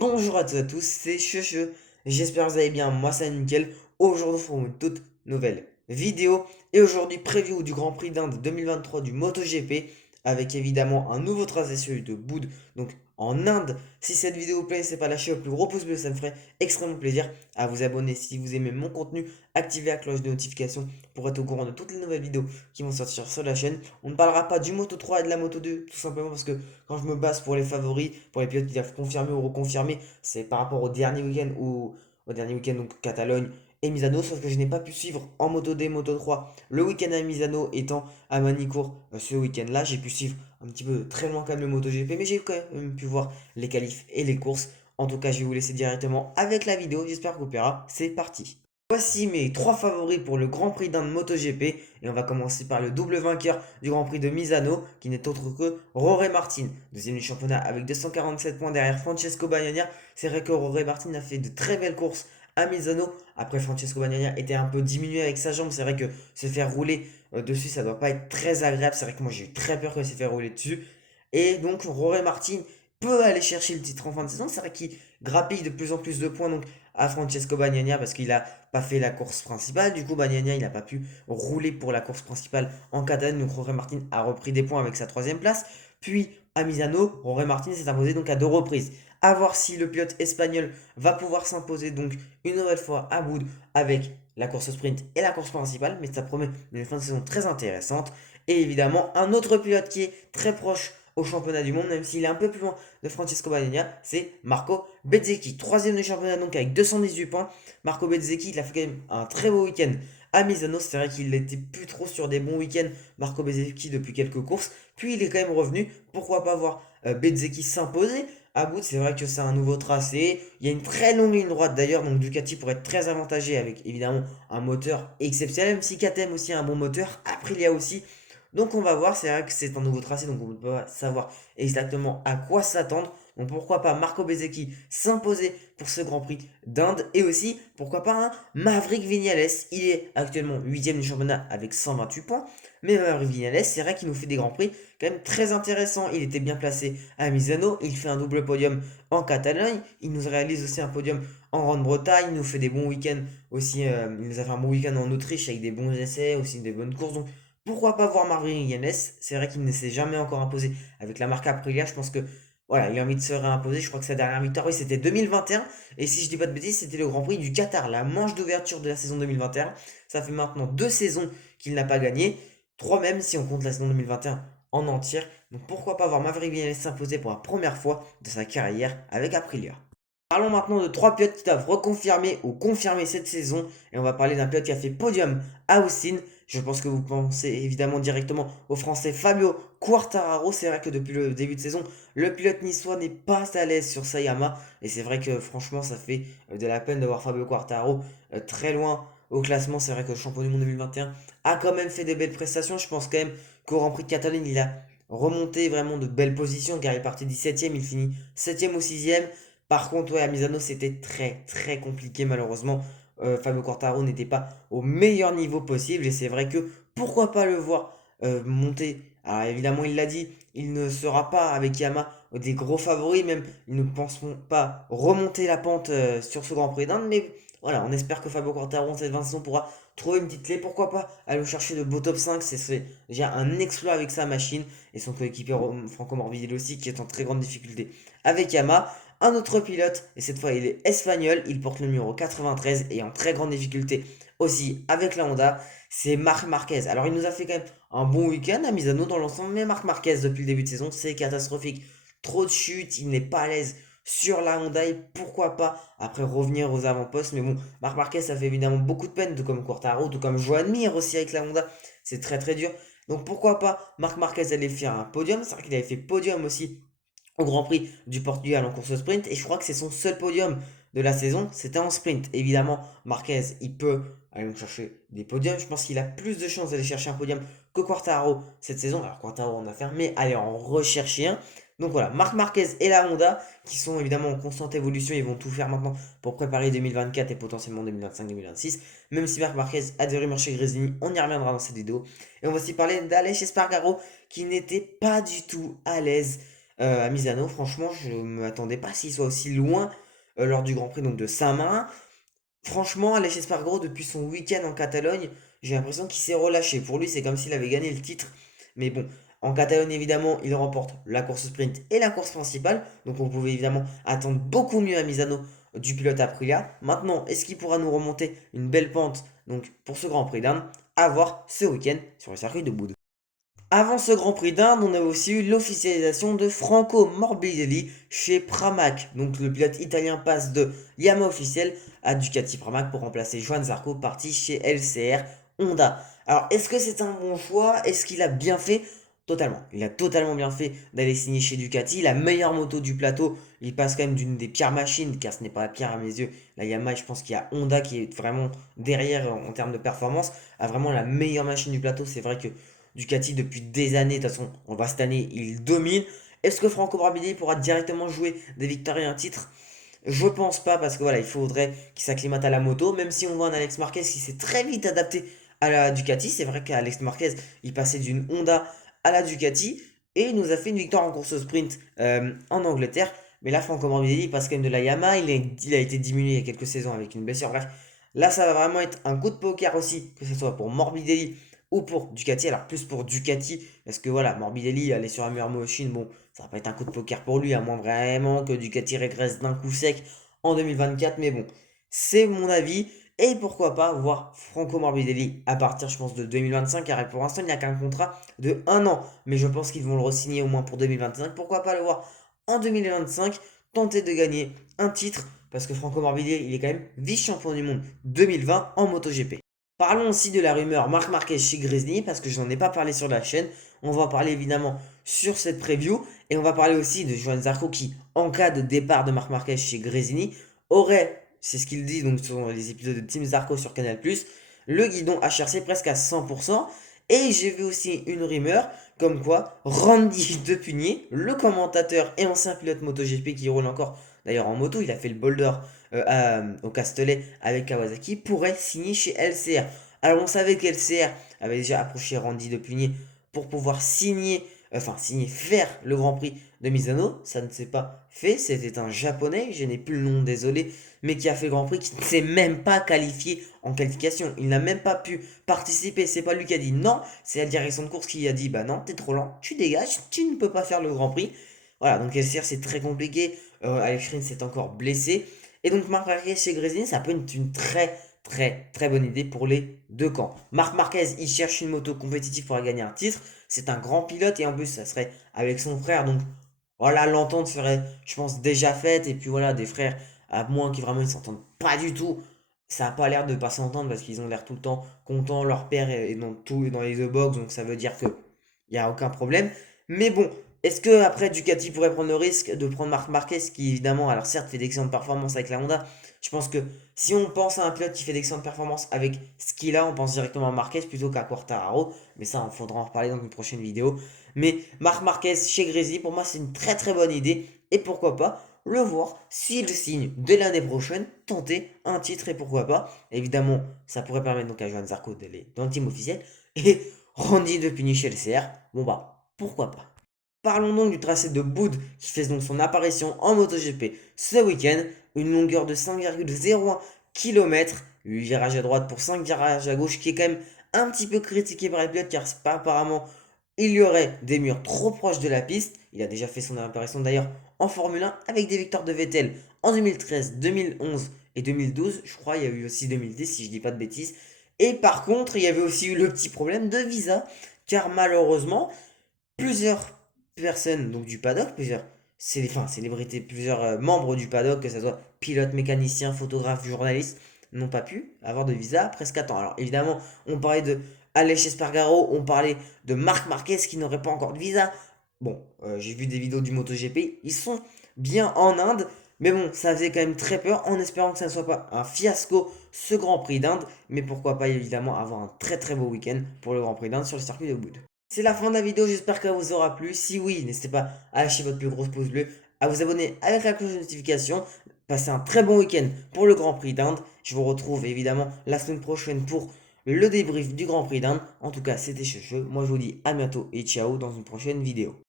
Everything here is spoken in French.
Bonjour à toutes et à tous, c'est Checheux, j'espère que vous allez bien, moi c'est nickel. Aujourd'hui pour une toute nouvelle vidéo et aujourd'hui preview du Grand Prix d'Inde 2023 du MotoGP avec évidemment un nouveau tracé celui de Boud, donc en Inde. Si cette vidéo vous plaît, n'hésitez pas à lâcher le plus gros pouce bleu, ça me ferait extrêmement plaisir. À vous abonner si vous aimez mon contenu, activez la cloche de notification pour être au courant de toutes les nouvelles vidéos qui vont sortir sur la chaîne. On ne parlera pas du Moto 3 et de la Moto 2 tout simplement parce que quand je me base pour les favoris, pour les pilotes qui doivent confirmer ou reconfirmer, c'est par rapport au dernier week-end ou au dernier week-end donc Catalogne et Misano, sauf que je n'ai pas pu suivre en Moto 2, Moto 3 le week-end à Misano étant à Manicourt ce week-end-là. J'ai pu suivre un petit peu très loin quand même le MotoGP, mais j'ai quand même pu voir les qualifs et les courses. En tout cas, je vais vous laisser directement avec la vidéo. J'espère que vous plaira. C'est parti. Voici mes trois favoris pour le Grand Prix d'Inde MotoGP et on va commencer par le double vainqueur du Grand Prix de Misano qui n'est autre que Jorge Martin, deuxième du championnat avec 247 points derrière Francesco Bagnaia. C'est vrai que Jorge Martin a fait de très belles courses à Misano. Après Francesco Bagnaia était un peu diminué avec sa jambe, c'est vrai que se faire rouler dessus ça doit pas être très agréable. C'est vrai que moi j'ai eu très peur que s'est fait rouler dessus. Et donc Jorge Martin peut aller chercher le titre en fin de saison. C'est vrai qu'il grappille de plus en plus de points donc à Francesco Bagnaia parce qu'il a pas fait la course principale. Du coup, Bagnaia, il n'a pas pu rouler pour la course principale en Catalogne. Donc, Jorge Martin a repris des points avec sa troisième place. Puis, à Misano, Jorge Martin s'est imposé donc à deux reprises. À voir si le pilote espagnol va pouvoir s'imposer donc une nouvelle fois à Boud avec la course sprint et la course principale. Mais ça promet une fin de saison très intéressante. Et évidemment, un autre pilote qui est très proche au championnat du monde, même s'il est un peu plus loin de Francesco Bagnaia, c'est Marco Bezzecchi, troisième du championnat donc avec 218 points. Marco Bezzecchi, il a fait quand même un très beau week-end à Misano. C'est vrai qu'il n'était plus trop sur des bons week-ends, Marco Bezzecchi, depuis quelques courses. Puis il est quand même revenu. Pourquoi pas voir Bezzecchi s'imposer à bout. C'est vrai que c'est un nouveau tracé. Il y a une très longue ligne droite d'ailleurs. Donc Ducati pourrait être très avantagé avec évidemment un moteur exceptionnel. Même si KTM aussi a un bon moteur. Aprilia aussi. Donc on va voir, c'est vrai que c'est un nouveau tracé, donc on ne peut pas savoir exactement à quoi s'attendre. Donc pourquoi pas Marco Bezzecchi s'imposer pour ce Grand Prix d'Inde et aussi pourquoi pas un Maverick Viñales. Il est actuellement 8ème du championnat avec 128 points. Mais Maverick Viñales, c'est vrai qu'il nous fait des Grands Prix quand même très intéressants. Il était bien placé à Misano, il fait un double podium en Catalogne, il nous réalise aussi un podium en Grande-Bretagne, il nous fait des bons week-ends aussi. Il nous a fait un bon week-end en Autriche avec des bons essais, aussi des bonnes courses. Donc pourquoi pas voir Maverick Viñales. C'est vrai qu'il ne s'est jamais encore imposé avec la marque Aprilia. Je pense que voilà, il a envie de se réimposer. Je crois que sa dernière victoire, oui, c'était 2021. Et si je dis pas de bêtises, c'était le Grand Prix du Qatar, la manche d'ouverture de la saison 2021. Ça fait maintenant deux saisons qu'il n'a pas gagné. Trois même si on compte la saison 2021 en entière. Donc pourquoi pas voir Maverick Viñales s'imposer pour la première fois de sa carrière avec Aprilia. Parlons maintenant de trois pilotes qui doivent reconfirmer ou confirmer cette saison. Et on va parler d'un pilote qui a fait podium à Austin. Je pense que vous pensez évidemment directement au français Fabio Quartararo. C'est vrai que depuis le début de saison, le pilote niçois n'est pas à l'aise sur Sayama. Et c'est vrai que franchement, ça fait de la peine de voir Fabio Quartararo très loin au classement. C'est vrai que le champion du monde 2021 a quand même fait des belles prestations. Je pense quand même qu'au Grand Prix de Catalogne, il a remonté vraiment de belles positions car il est parti 17ème, il finit 7ème ou 6ème. Par contre, ouais, à Misano, c'était très très compliqué malheureusement. Fabio Quartararo n'était pas au meilleur niveau possible et c'est vrai que pourquoi pas le voir monter. Alors évidemment, il l'a dit, il ne sera pas avec Yamaha des gros favoris, même ils ne penseront pas remonter la pente sur ce Grand Prix d'Inde, mais voilà, on espère que Fabio Quartararo en cette saison pourra trouver une petite clé, pourquoi pas aller chercher le beau top 5, c'est déjà un exploit avec sa machine et son coéquipier Franco Morbidelli aussi qui est en très grande difficulté avec Yamaha. Un autre pilote, et cette fois il est espagnol, il porte le numéro 93 et en très grande difficulté aussi avec la Honda, c'est Marc Marquez. Alors il nous a fait quand même un bon week-end à Misano dans l'ensemble, mais Marc Marquez depuis le début de saison c'est catastrophique. Trop de chutes, il n'est pas à l'aise sur la Honda et pourquoi pas après revenir aux avant-postes. Mais bon, Marc Marquez ça fait évidemment beaucoup de peine, tout comme Quartaro, tout comme Joan Mir aussi avec la Honda, c'est très très dur. Donc pourquoi pas Marc Marquez allait faire un podium, c'est vrai qu'il avait fait podium aussi au Grand Prix du Portugal en course sprint et je crois que c'est son seul podium de la saison, c'était en sprint. Évidemment, Marquez, il peut aller chercher des podiums. Je pense qu'il a plus de chances d'aller chercher un podium que Quartaro cette saison. Alors Quartaro en a fait un, mais allez en rechercher un. Donc voilà, Marc Marquez et la Honda qui sont évidemment en constante évolution, ils vont tout faire maintenant pour préparer 2024 et potentiellement 2025-2026. Même si Marc Marquez a des rumeurs chez Gresini, on y reviendra dans cette vidéo. Et on va aussi parler d'Aleix Espargaro qui n'était pas du tout à l'aise à Misano. Franchement, je ne m'attendais pas s'il soit aussi loin lors du Grand Prix donc, de Saint-Marin. Franchement, Aleix Espargaro, depuis son week-end en Catalogne, j'ai l'impression qu'il s'est relâché. Pour lui, c'est comme s'il avait gagné le titre. Mais bon, en Catalogne, évidemment, il remporte la course sprint et la course principale. Donc on pouvait évidemment attendre beaucoup mieux à Misano du pilote Aprilia. Maintenant, est-ce qu'il pourra nous remonter une belle pente donc, pour ce Grand Prix d'Inde? À voir ce week-end sur le circuit de Boude. Avant ce Grand Prix d'Inde, on avait aussi eu l'officialisation de Franco Morbidelli chez Pramac. Donc le pilote italien passe de Yamaha officiel à Ducati Pramac pour remplacer Johan Zarco parti chez LCR Honda. Alors est-ce que c'est un bon choix? Est-ce qu'il a bien fait? Totalement. Il a totalement bien fait d'aller signer chez Ducati, la meilleure moto du plateau. Il passe quand même d'une des pires machines, car ce n'est pas la pire à mes yeux. La Yamaha, je pense qu'il y a Honda qui est vraiment derrière en termes de performance, a vraiment la meilleure machine du plateau. C'est vrai que Ducati depuis des années, de toute façon, on voit cette année, il domine. Est-ce que Franco Morbidelli pourra directement jouer des victoires et un titre? Je pense pas parce que voilà, il faudrait qu'il s'acclimate à la moto, même si on voit un Alex Marquez qui s'est très vite adapté à la Ducati. C'est vrai qu'Alex Marquez, il passait d'une Honda à la Ducati et il nous a fait une victoire en course au sprint en Angleterre. Mais là, Franco Morbidelli passe quand même de la Yamaha, il a été diminué il y a quelques saisons avec une blessure. Bref, là, ça va vraiment être un coup de poker aussi, que ce soit pour Morbidelli ou pour Ducati. Alors plus pour Ducati, parce que voilà, Morbidelli aller sur la meilleure machine, bon, ça va pas être un coup de poker pour lui, à moins vraiment que Ducati régresse d'un coup sec en 2024. Mais bon, c'est mon avis. Et pourquoi pas voir Franco Morbidelli à partir, je pense, de 2025, car pour l'instant, il n'y a qu'un contrat de 1 an. Mais je pense qu'ils vont le re-signer au moins pour 2025. Pourquoi pas le voir en 2025, tenter de gagner un titre, parce que Franco Morbidelli, il est quand même vice-champion du monde 2020 en MotoGP. Parlons aussi de la rumeur Marc Marquez chez Grezny, parce que je n'en ai pas parlé sur la chaîne. On va en parler évidemment sur cette preview. Et on va parler aussi de Johan Zarco qui, en cas de départ de Marc Marquez chez Grezny, aurait, c'est ce qu'il dit donc sur les épisodes de Team Zarco sur Canal+, le guidon HRC presque à 100%. Et j'ai vu aussi une rumeur comme quoi Randy Depugné, le commentateur et ancien pilote MotoGP qui roule encore d'ailleurs en moto, il a fait le boulder au Castellet avec Kawasaki, pourrait signer chez LCR. Alors on savait que LCR avait déjà approché Randy Depugné pour pouvoir signer, faire le Grand Prix de Misano. Ça ne s'est pas fait, c'était un japonais, je n'ai plus le nom, désolé, mais qui a fait le Grand Prix, qui ne s'est même pas qualifié en qualification. Il n'a même pas pu participer, c'est pas lui qui a dit non, c'est la direction de course qui a dit bah non, t'es trop lent, tu dégages, tu ne peux pas faire le Grand Prix. Voilà, donc LCR c'est très compliqué, Alex Rins s'est encore blessé. Et donc Marc Marquez chez Grezny, ça peut être une très bonne idée pour les deux camps. Marc Marquez, il cherche une moto compétitive pour gagner un titre. C'est un grand pilote et en plus, ça serait avec son frère. Donc voilà, l'entente serait, je pense, déjà faite. Et puis voilà, des frères, à moins qu'ils vraiment ils s'entendent pas du tout. Ça n'a pas l'air de pas s'entendre parce qu'ils ont l'air tout le temps contents. Leur père est dans tout, dans les deux box, donc ça veut dire que il n'y a aucun problème. Mais bon, est-ce que après Ducati pourrait prendre le risque de prendre Marc Marquez qui évidemment, alors certes fait d'excellentes performances avec la Honda. Je pense que si on pense à un pilote qui fait d'excellentes performances avec ce qu'il a, on pense directement à Marquez plutôt qu'à Quartararo. Mais ça, il faudra en reparler dans une prochaine vidéo. Mais Marc Marquez chez Grisi, pour moi, c'est une très bonne idée. Et pourquoi pas le voir s'il signe dès l'année prochaine, tenter un titre et pourquoi pas. Évidemment, ça pourrait permettre donc à Johan Zarco d'aller dans le team officiel. Et Randy de Puni chez le CR. Bon bah, pourquoi pas. Parlons donc du tracé de Boud qui fait donc son apparition en MotoGP ce week-end. Une longueur de 5,01 km, 8 virages à droite pour 5 virages à gauche qui est quand même un petit peu critiqué par les pilotes car apparemment il y aurait des murs trop proches de la piste. Il a déjà fait son apparition d'ailleurs en Formule 1 avec des victoires de Vettel en 2013, 2011 et 2012. Je crois il y a eu aussi 2010 si je dis pas de bêtises. Et par contre, il y avait aussi eu le petit problème de visa car malheureusement, plusieurs personnes donc du paddock, plusieurs célébrités, plusieurs membres du paddock, que ce soit pilote, mécanicien, photographe, journaliste, n'ont pas pu avoir de visa après 4 ans. Alors évidemment, on parlait de Aleix Espargaro, on parlait de Marc Marquez qui n'aurait pas encore de visa. Bon, j'ai vu des vidéos du MotoGP, ils sont bien en Inde, mais bon, ça faisait quand même très peur en espérant que ça ne soit pas un fiasco ce Grand Prix d'Inde, mais pourquoi pas évidemment avoir un très beau week-end pour le Grand Prix d'Inde sur le circuit de Wood. C'est la fin de la vidéo, j'espère qu'elle vous aura plu. Si oui, n'hésitez pas à lâcher votre plus grosse pouce bleu, à vous abonner avec la cloche de notification. Passez un très bon week-end pour le Grand Prix d'Inde. Je vous retrouve évidemment la semaine prochaine pour le débrief du Grand Prix d'Inde. En tout cas, c'était Cheveux. Moi, je vous dis à bientôt et ciao dans une prochaine vidéo.